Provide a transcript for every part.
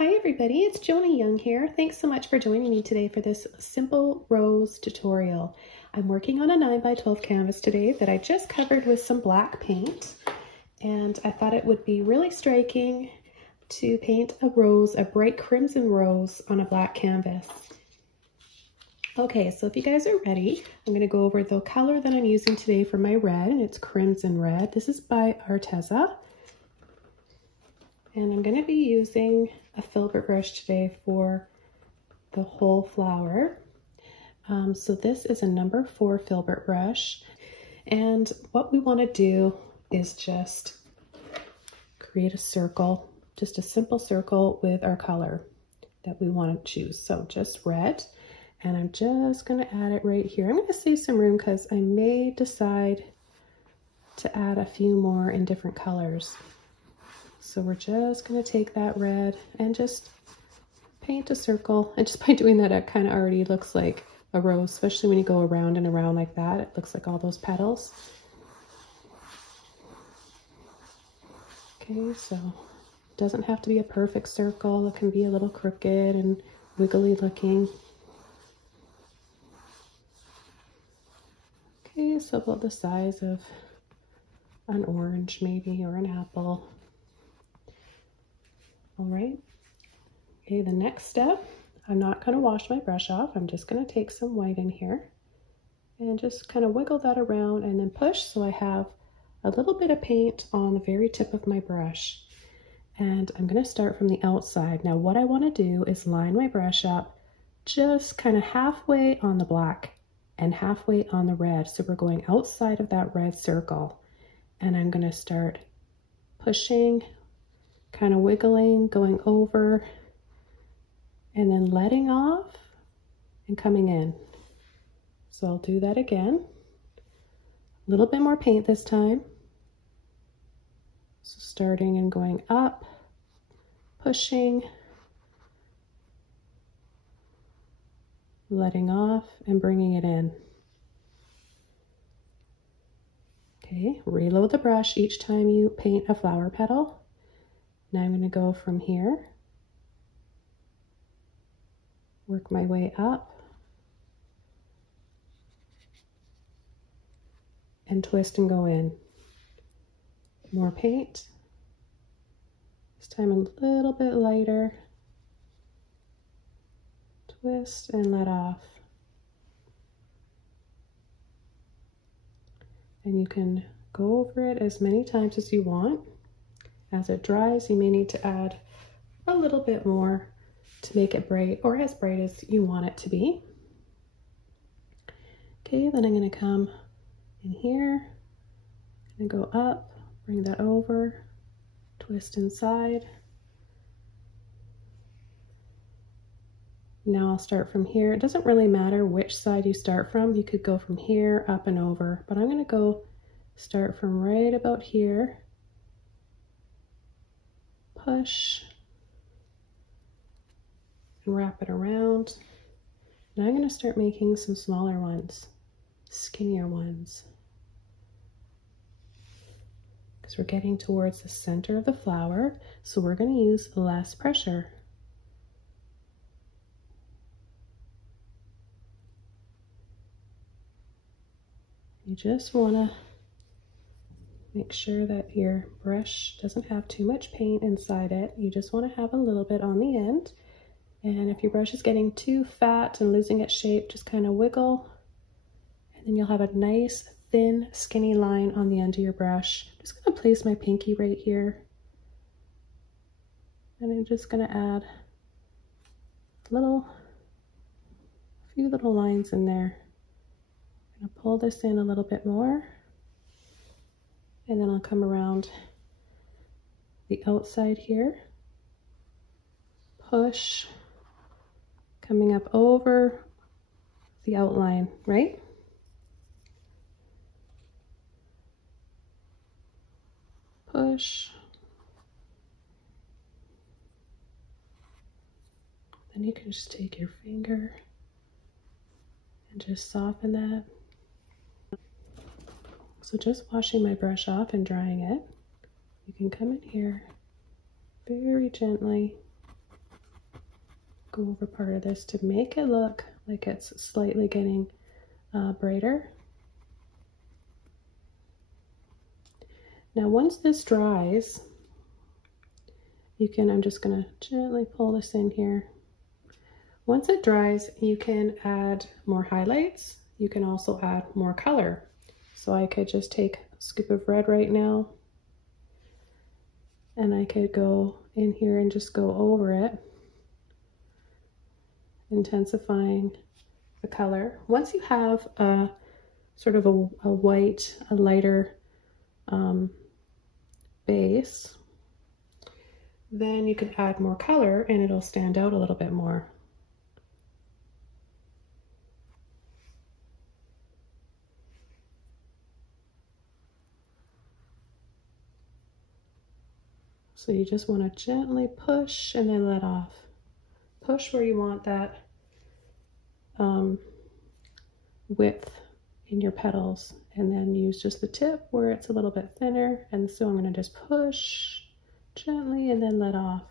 Hi everybody, it's Joni Young here. Thanks so much for joining me today for this simple rose tutorial. I'm working on a 9x12 canvas today that I just covered with some black paint, and I thought it would be really striking to paint a rose, a bright crimson rose, on a black canvas. Okay, so if you guys are ready, I'm going to go over the color that I'm using today for my red, and it's crimson red. This is by Arteza. And I'm going to be using a filbert brush today for the whole flower. So this is a number 4 filbert brush. And what we want to do is just create a circle, just a simple circle with our color that we want to choose. So just red. And I'm just going to add it right here. I'm going to save some room because I may decide to add a few more in different colors. So we're just going to take that red and just paint a circle. And just by doing that, it kind of already looks like a rose, especially when you go around and around like that. It looks like all those petals. Okay, so it doesn't have to be a perfect circle. It can be a little crooked and wiggly looking. Okay, so about the size of an orange maybe, or an apple. All right, okay, the next step, I'm not going to wash my brush off. I'm just going to take some white in here and just kind of wiggle that around and then push so I have a little bit of paint on the very tip of my brush. And I'm going to start from the outside. Now what I want to do is line my brush up just kind of halfway on the black and halfway on the red. So we're going outside of that red circle, and I'm going to start pushing, kind of wiggling, going over, and then letting off and coming in. So I'll do that again. A little bit more paint this time. So starting and going up, pushing, letting off, and bringing it in. Okay, reload the brush each time you paint a flower petal. Now I'm going to go from here, work my way up, and twist and go in. More paint. This time a little bit lighter. Twist and let off. And you can go over it as many times as you want. As it dries, you may need to add a little bit more to make it bright, or as bright as you want it to be. Okay, then I'm going to come in here and go up, bring that over, twist inside. Now I'll start from here. It doesn't really matter which side you start from. You could go from here up and over, but I'm going to go start from right about here. Push and wrap it around. Now I'm going to start making some smaller ones, skinnier ones, because we're getting towards the center of the flower, so we're going to use less pressure. You just want to make sure that your brush doesn't have too much paint inside it. You just want to have a little bit on the end. And if your brush is getting too fat and losing its shape, just kind of wiggle. And then you'll have a nice, thin, skinny line on the end of your brush. I'm just going to place my pinky right here. And I'm just going to add a few little lines in there. I'm going to pull this in a little bit more. And then I'll come around the outside here, push, coming up over the outline, right? Push. Then you can just take your finger and just soften that. So just washing my brush off and drying it, you can come in here very gently go over part of this to make it look like it's slightly getting brighter. Now once this dries, you can, I'm just gonna gently pull this in here. Once it dries, you can add more highlights. You can also add more color. So I could just take a scoop of red right now, and I could go in here and just go over it, intensifying the color. Once you have a sort of a white, a lighter base, then you can add more color and it'll stand out a little bit more. So you just want to gently push and then let off. Push where you want that width in your petals, and then use just the tip where it's a little bit thinner. And so I'm going to just push gently and then let off.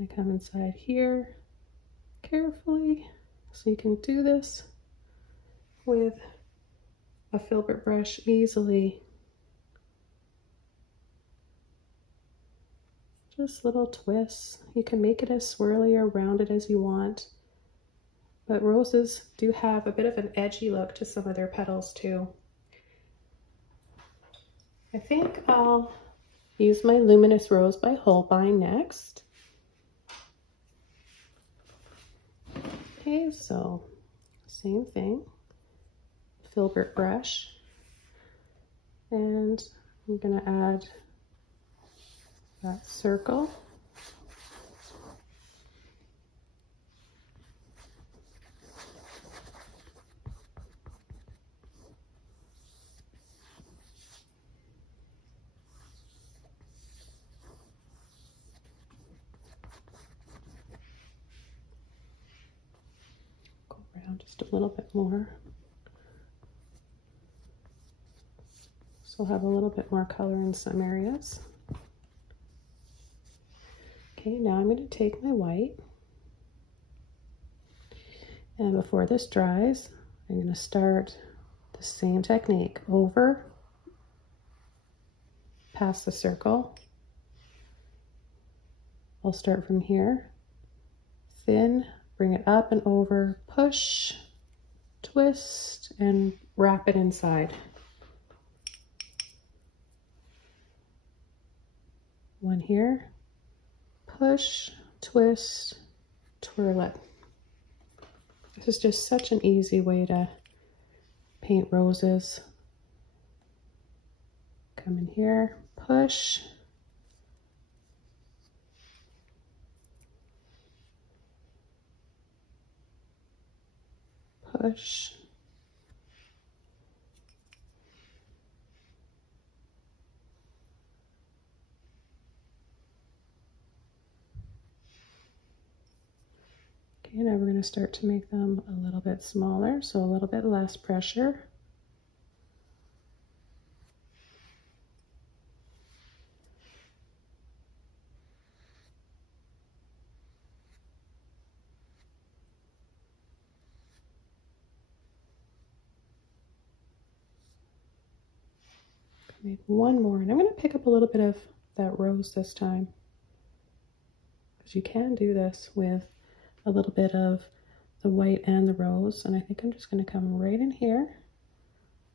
I come inside here carefully, so you can do this with a filbert brush easily. Just little twists. You can make it as swirly or rounded as you want, but roses do have a bit of an edgy look to some of their petals too. I think I'll use my Luminous Rose by Holbein next. Okay, so same thing. Filbert brush, and I'm going to add that circle. Go around just a little bit more. So I'll have a little bit more color in some areas. Okay, now I'm going to take my white, and before this dries, I'm going to start the same technique over, past the circle. I'll start from here, thin, bring it up and over, push, twist, and wrap it inside. One here, push, twist, twirl it. This is just such an easy way to paint roses. Come in here, push, push, okay, now we're going to start to make them a little bit smaller, so a little bit less pressure. Make one more, and I'm going to pick up a little bit of that rose this time, because you can do this with a little bit of the white and the rose. And I think I'm just going to come right in here,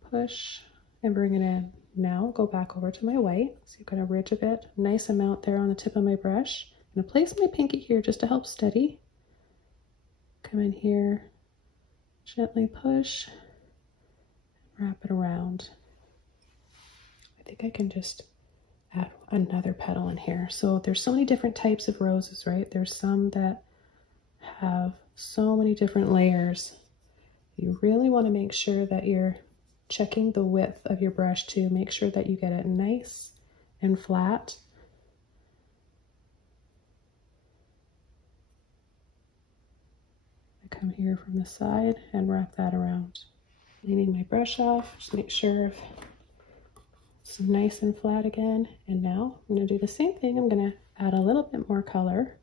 push, and bring it in. Now go back over to my white, so you've got a ridge of it, nice amount there on the tip of my brush. I'm going to place my pinky here just to help steady. Come in here, gently push, wrap it around. I think I can just add another petal in here. So there's so many different types of roses, right? There's some that have so many different layers. You really want to make sure that you're checking the width of your brush to make sure that you get it nice and flat. I come here from the side and wrap that around. Cleaning my brush off, just make sure if It's nice and flat again. And now I'm going to do the same thing. I'm going to add a little bit more color.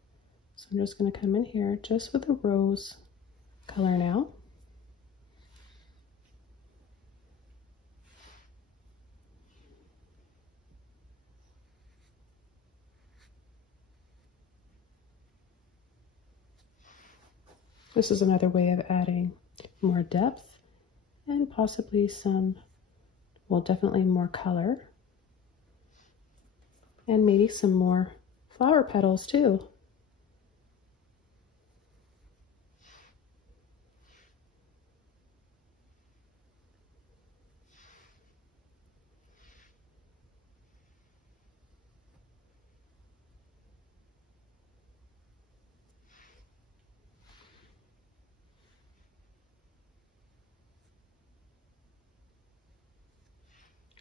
So I'm just going to come in here just with the rose color now. This is another way of adding more depth and possibly some, well, definitely more color. And maybe some more flower petals too.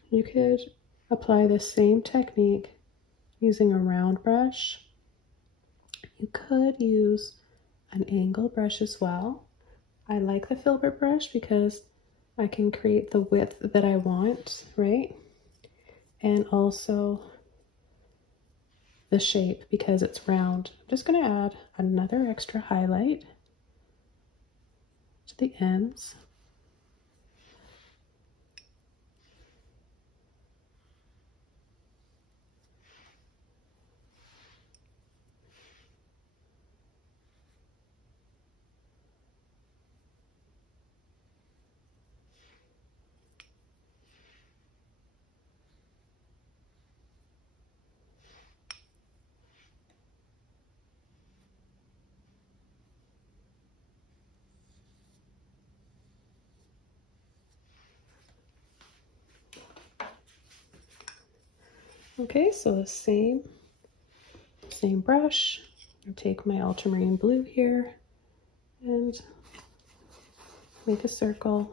You could apply the same technique using a round brush. You could use an angle brush as well. I like the Filbert brush because I can create the width that I want, right? And also the shape because it's round. I'm just going to add another extra highlight to the ends. Okay, so the same brush. I'll take my ultramarine blue here and make a circle.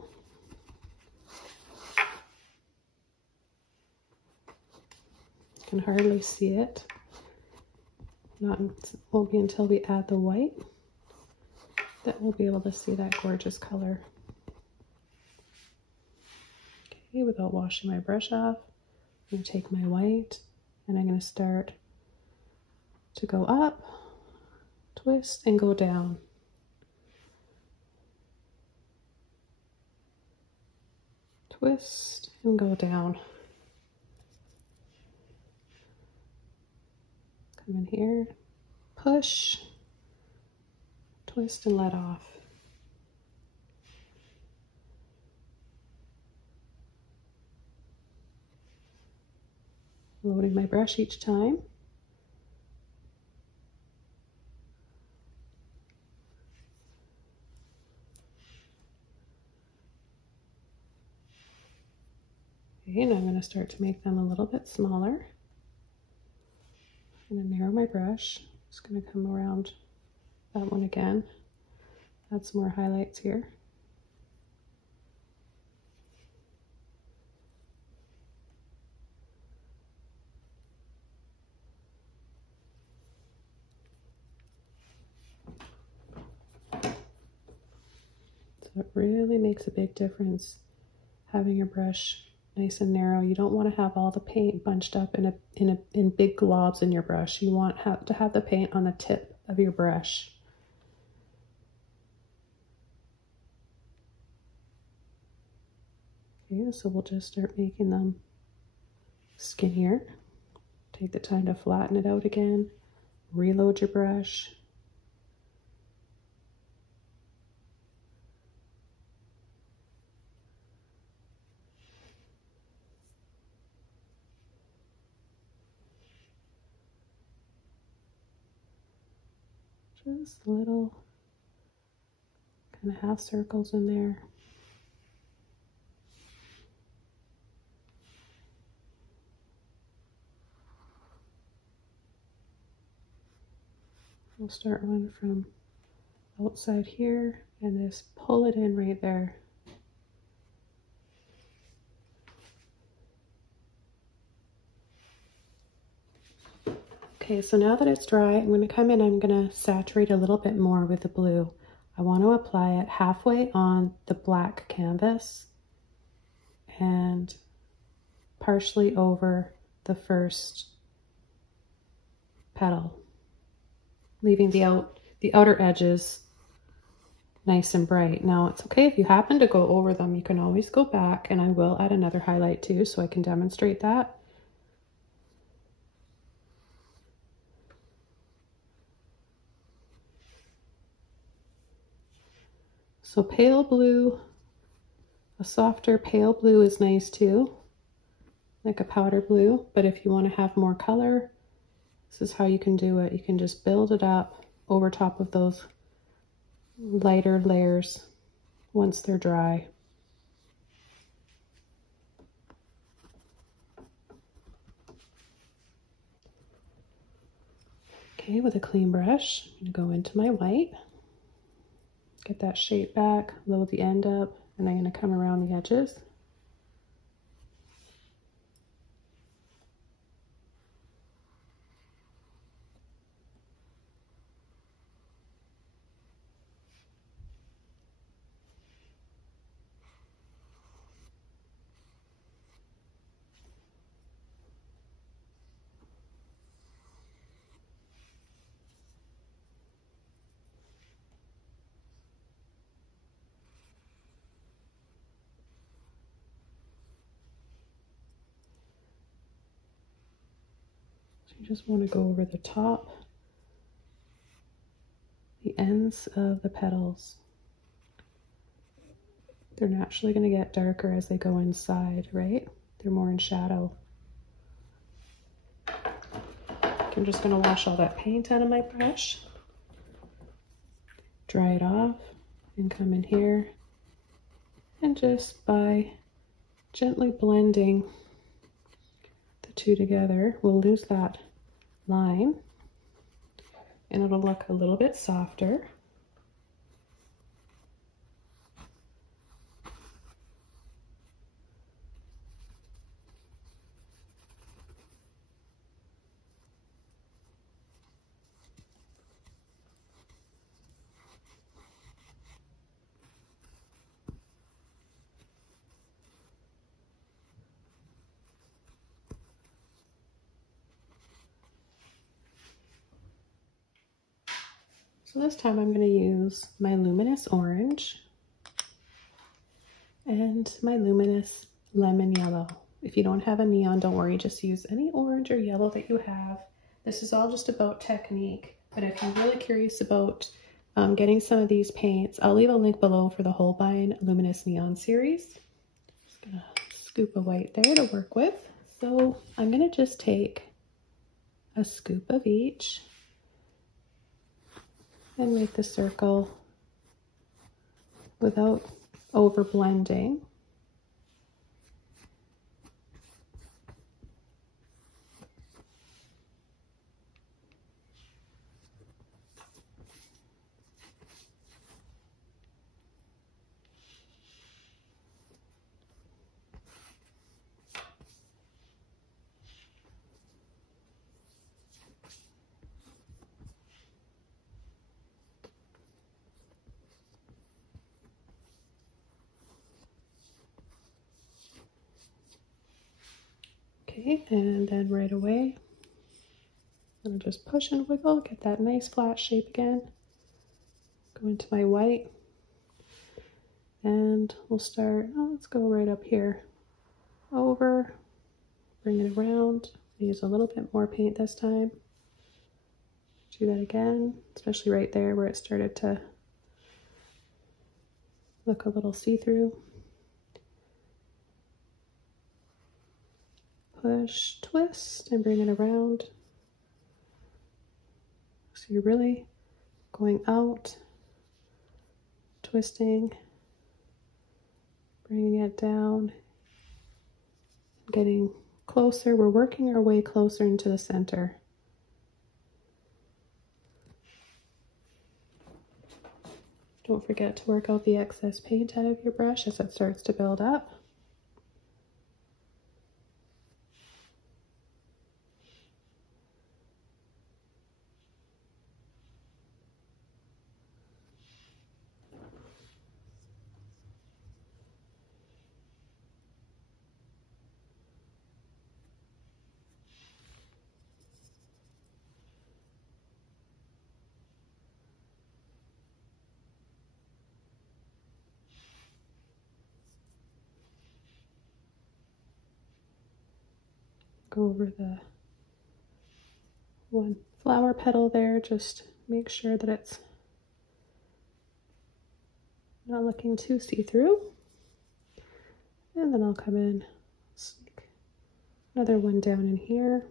You can hardly see it. Won't be until we add the white that we'll be able to see that gorgeous color. Okay, without washing my brush off, I'm going to take my white and I'm going to start to go up, twist, and go down. Twist and go down. Come in here, push, twist, and let off. Loading my brush each time. Okay, and I'm going to start to make them a little bit smaller. I'm going to narrow my brush. Just going to come around that one again. Add some more highlights here. So it really makes a big difference having your brush nice and narrow. You don't want to have all the paint bunched up in big globs in your brush. You want to have the paint on the tip of your brush. Okay, so we'll just start making them skinnier. Take the time to flatten it out again. Reload your brush. Just little kind of half circles in there. We'll start one from outside here and just pull it in right there. Okay, so now that it's dry, I'm going to come in, I'm going to saturate a little bit more with the blue. I want to apply it halfway on the black canvas and partially over the first petal, leaving the outer edges nice and bright. Now it's okay if you happen to go over them, you can always go back, and I will add another highlight too so I can demonstrate that. So pale blue, a softer pale blue is nice too, like a powder blue, but if you want to have more color, this is how you can do it. You can just build it up over top of those lighter layers once they're dry. Okay, with a clean brush, I'm going to go into my white, get that shape back, load the end up, and I'm going to come around the edges. You just want to go over the top, the ends of the petals. They're naturally going to get darker as they go inside, right? They're more in shadow. I'm just going to wash all that paint out of my brush, dry it off, and come in here and just by gently blending the two together, we'll lose that line and it'll look a little bit softer. So this time I'm going to use my luminous orange and my luminous lemon yellow. If you don't have a neon, don't worry, just use any orange or yellow that you have. This is all just about technique, but if you're really curious about getting some of these paints, I'll leave a link below for the Holbein Luminous Neon series. Just gonna scoop of white there to work with. So I'm gonna just take a scoop of each and make the circle without over blending. Okay, and then right away, I'm gonna just push and wiggle, get that nice flat shape again. Go into my white, and we'll start, let's go right up here, over, bring it around, use a little bit more paint this time. Do that again, especially right there where it started to look a little see-through. Push, twist, and bring it around. So you're really going out, twisting, bringing it down, getting closer. We're working our way closer into the center. Don't forget to work out the excess paint out of your brush as it starts to build up. Go over the one flower petal there, just make sure that it's not looking too see-through. And then I'll come in, sneak another one down in here.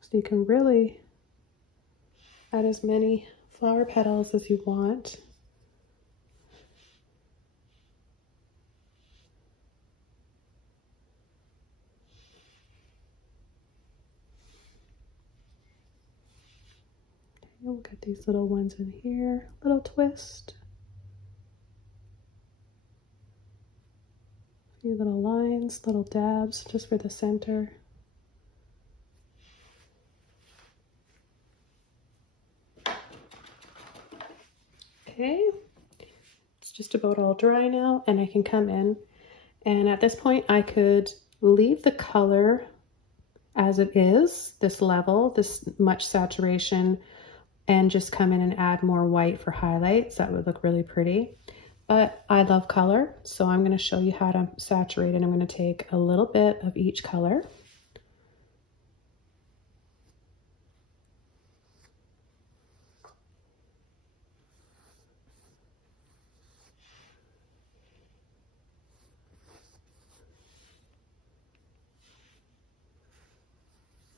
So you can really add as many flower petals as you want. We'll get these little ones in here, little twist. A few little lines, little dabs just for the center. Okay, it's just about all dry now, and I can come in, and at this point I could leave the color as it is, this level, this much saturation, and just come in and add more white for highlights. That would look really pretty. But I love color, so I'm going to show you how to saturate it. I'm going to take a little bit of each color.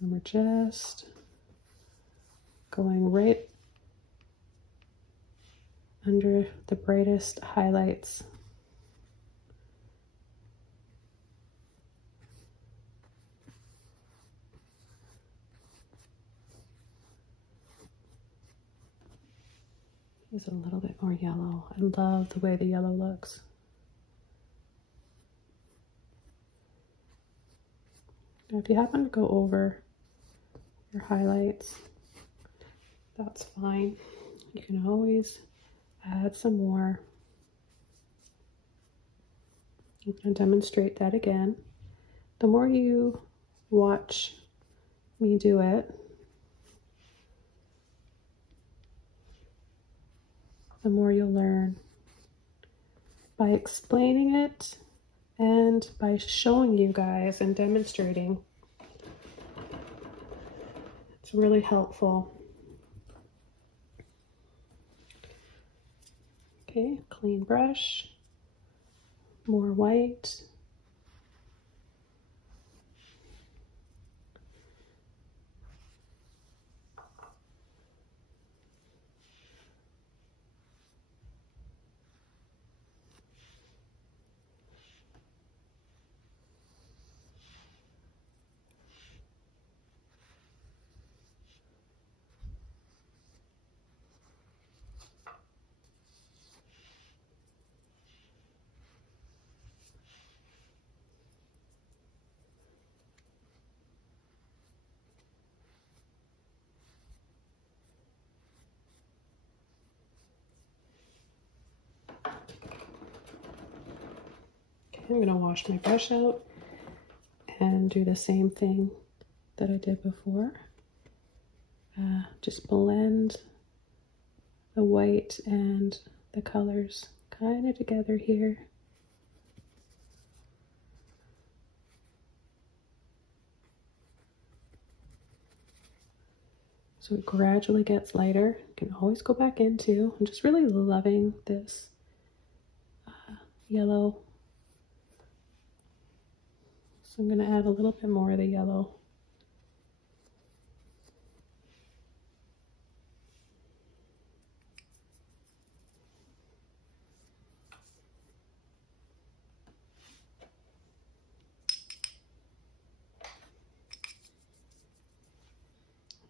And we're just going right under the brightest highlights. Use a little bit more yellow. I love the way the yellow looks. Now, if you happen to go over your highlights, that's fine. You can always add some more. I'm going to demonstrate that again. The more you watch me do it, the more you'll learn. By explaining it and by showing you guys and demonstrating, it's really helpful. Okay, clean brush, more white. I'm going to wash my brush out and do the same thing that I did before. Just blend the white and the colors kind of together here. So it gradually gets lighter. You can always go back into. I'm just really loving this yellow. So I'm going to add a little bit more of the yellow.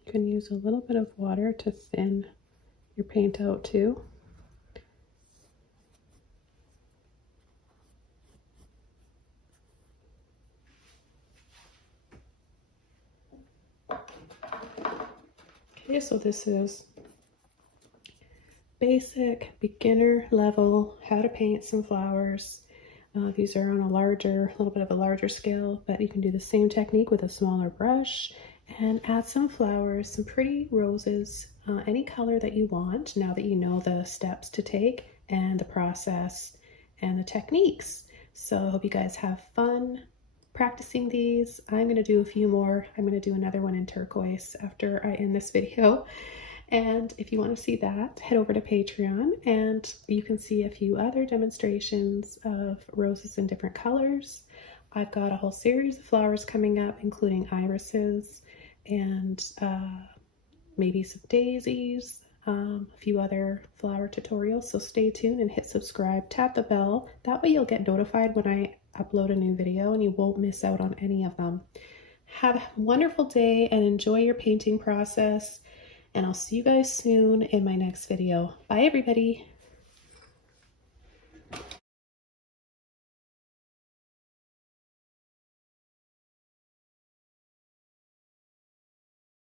You can use a little bit of water to thin your paint out too. Okay, so this is basic beginner level how to paint some flowers. These are on a little bit of a larger scale, but you can do the same technique with a smaller brush and add some flowers, some pretty roses, any color that you want, now that you know the steps to take and the process and the techniques. So I hope you guys have fun practicing these. I'm going to do a few more. I'm going to do another one in turquoise after I end this video. And if you want to see that, head over to Patreon and you can see a few other demonstrations of roses in different colors. I've got a whole series of flowers coming up, including irises and maybe some daisies, a few other flower tutorials. So stay tuned and hit subscribe, tap the bell. That way you'll get notified when I upload a new video and you won't miss out on any of them. Have a wonderful day and enjoy your painting process. And I'll see you guys soon in my next video. Bye, everybody.